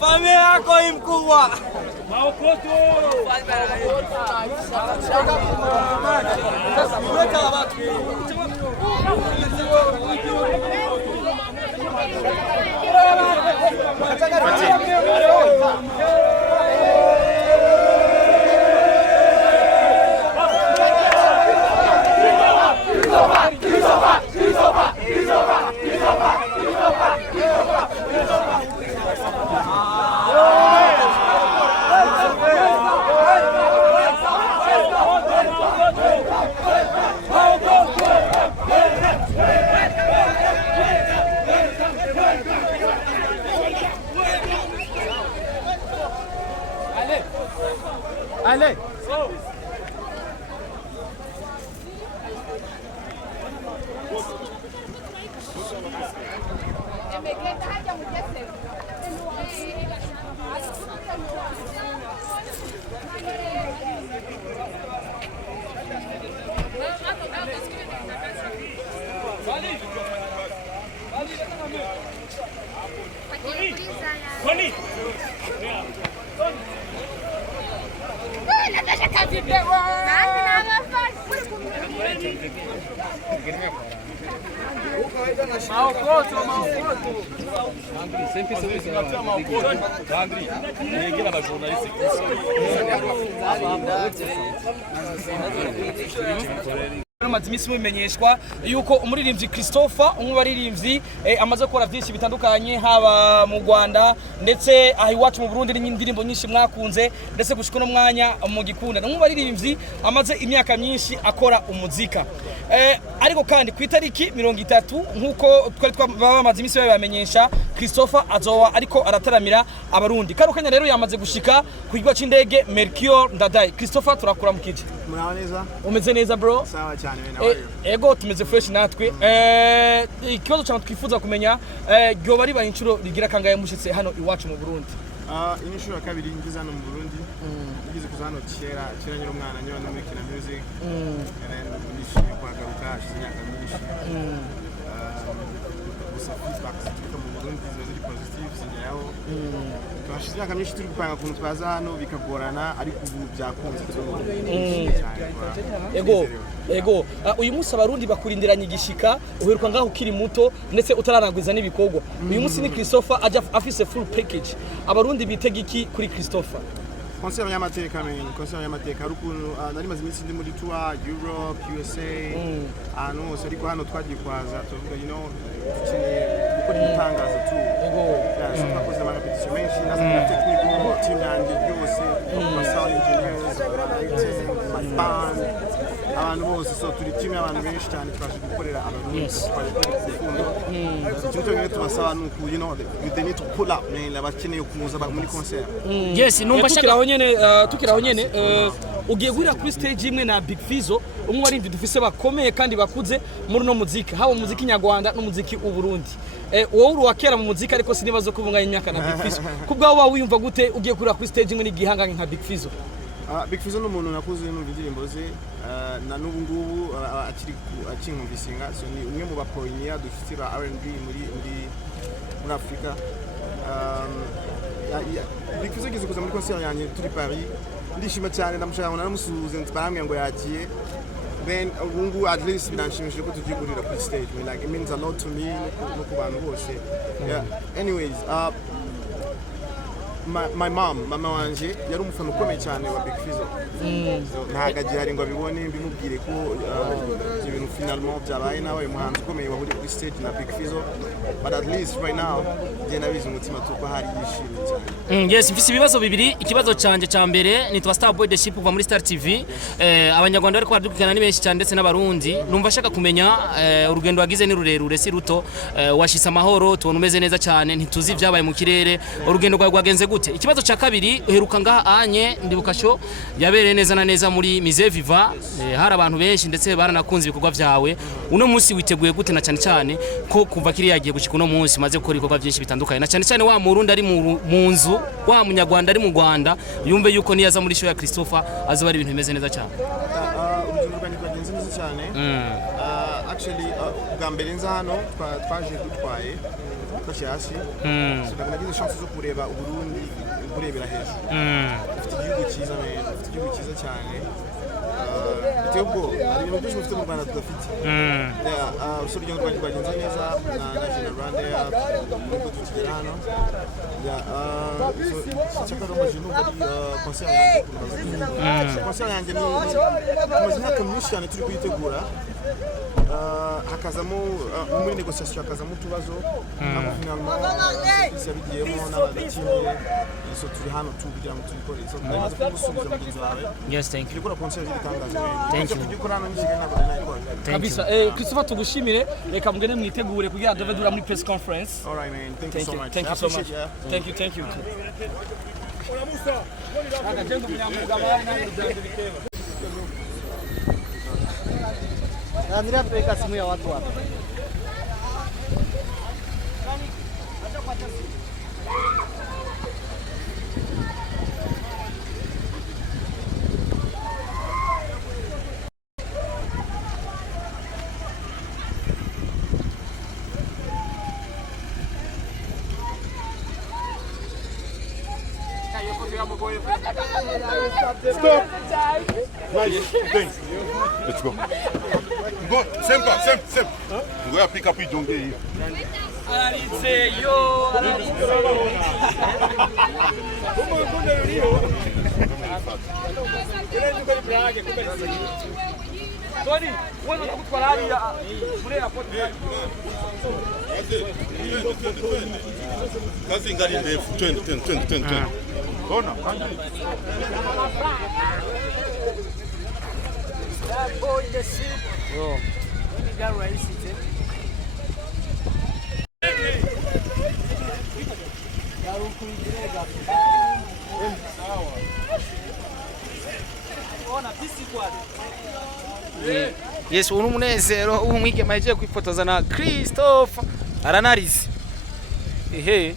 Familia yako imkubwa. Allez. Amaze imisi bimenyeshwa yuko umuririmbyi Christopher umwaririmbyi amaze gukora byinshi bitandukanye haba mu Rwanda ndetse aho iwacu mu Burundi n'indirimbo nyinshi mwakunze ndetse gushika no mwanya mu gikunda n'umwaririmbyi amaze imyaka myinshi akora umuzika ariko kandi ku itariki 30 nkuko twari bamaze imisi bamenyesha Christopher azoba ariko arataramira abarundi karukanya rero yamaze gushika ku kigo c'indege Mercure Ndadaye. Christopher turakura mu kije muraho neza umeze neza bro sawa cyane nawe ego tumeze fresh natwe ikibazo cyane twifuza kumenya gyo bari bayincuro rigira kangaye mushitse hano iwacu mu Burundi inishuro ya kabiri ngize hano mu Burundi ngize kuzano kera nyiro mwana nyiro no muri Kina Music nishimiye kwagaruka imyaka myinshi gusa feedback zituruka mu Burundi ziri positive zinyaho twashize imyaka myinshi turi gupanga kuntu twaza hano bikagorana ariko ubu byakunze ego uyu munsi abarundi bakurindiranye igishika uheruka ngaho ukiri muto ndetse utaranagwiza n'ibikogwa uyu munsi ni Christopher aja afise full package abarundi bitega iki kuri Christopher concert y'amateka concert y'amateka rukuntu nari maze iminsi ndi muri tour Europe USA hano ariko hano twagiye kwaza tuvuga gukora ibitangaza tu twakoze amarepetition menshi na technical team yanjye byose sound engineers band abantu bose so turi team y'abantu benshi cyane twaje gukorera abantu icyo ngicyo tubasaba nuko they need to pull up abakeneye kuza muri concert yes numva tukiraho nyene ugiye gurira kuri stage imwe na Big Fizzo umwe warindi dufise bakomeye kandi bakuze muri no muzika haba muziki nyarwanda no muziki u Burundi wowe uri wakera mu muzika ariko sinibazo kubunganya imyaka na Big Fizzo kubwaho wa wiyumva gute ugiye gurira kuri stage imwe n'igihanganye nka Big Fizzo Big Fizzo n'umuntu nakuze numva indirimbo ze na n'ubu ngubu akinkumvisinga so ni umwe mu bapoinia dufite ba R&B muri Afrika Big Fizzo gize kuza muri concert yanjye turi Paris ndishima cyane ndamushaka ngo naramusuhuze ntibaramwe ngo yakiye then ubungu at least binanshimishije ko tugiye kurira kuri stage like it means a lot to me no ku bantu bose yeah anyways mama wanje yari umufana ukomeye cyane wa Big Fizzo. Ntago agihari ngo abibone mbimubwire ko ibintu finalement byabaye nawe umuhanzi ukomeye wahuri kuri stage na Big Fizzo, but at least right now je nabizi umutima tuko hari yishimye cyane. Yes, mfise ibibazo bibiri. Ikibazo canje ca mbere nitwa Starboy The Ship kuva muri Star TV. Abanyarwanda bari kwadukana ni benshi cyane ndetse n'abarundi. Numva shaka kumenya urugendo wagize ni rurerure si ruto, washisa amahoro tubona umeze neza cyane, ntituzi byabaye mu kirere, urugendo rwagenze gute? Ikibazo ca kabiri, uheruka ngaha anye ndibuka sho yabereye neza na neza muri Mise Viva, hari abantu benshi ndetse baranakunze ibikorwa byawe. Uno munsi witeguye gute na cyane cyane ko kuva kiri yagiye gushika uno munsi maze gukora ibikorwa byinshi bitandukanye, na cyane cyane wa murundi ari mu nzu, wa munyarwanda ari mu Rwanda yumve yuko niyaza muri show ya Christopher azoba ari ibintu bimeze neza cyane? Urugendo rwanjye rwagenze neza cyane. Actually bwa mbere nza hano twaje dutwaye hasi, nagize chance zo kureba Uburundi kurebera hejuru. Ufite igihugu cyiza neza, ufite igihugu cyiza cyane. Biteye ubwoba, hari ibintu byinshi mufite mu Rwanda tudafite. Urugendo rwanjye rwagenze neza na General Rwanda nuko tukigera hano. Cyakora amaje no muri concert yanjye. Concert yanjye ni tumaze imyaka myinshi cyane turi kuyitegura. Hakazamo muri negociation hakazamo utubazo nabo finalement bisabigiyemo n'abatimire, so turi hano kugira ngo tubikore, so ndamaze kugusubiza mugenzi wawe. Yes, thank you. Gikora concert y'itangazo. Thank you. Tugikora hano n'ikigenda ntabwo nayikora. Kabisa. Christopher tugushimire, reka mugene mwitegure kugira dove dura muri press conference. All right man, thank you so much. Thank you so much. Thank you. Andrea peka simu ya watu hapa. Stop. Nice. Thanks. Let's go. Go. Same. Go and pick up your donkey here. Tony, wewe unakutwala hadi ya kule airport. Kazi ngali ndefu. 20. Ona. Starboy The Ship. Yo. Ni rahisi tena. Ona pisi kwa. Yes, umunezero umwige maje kwifotoza na Christopher Aranarize. Ehe.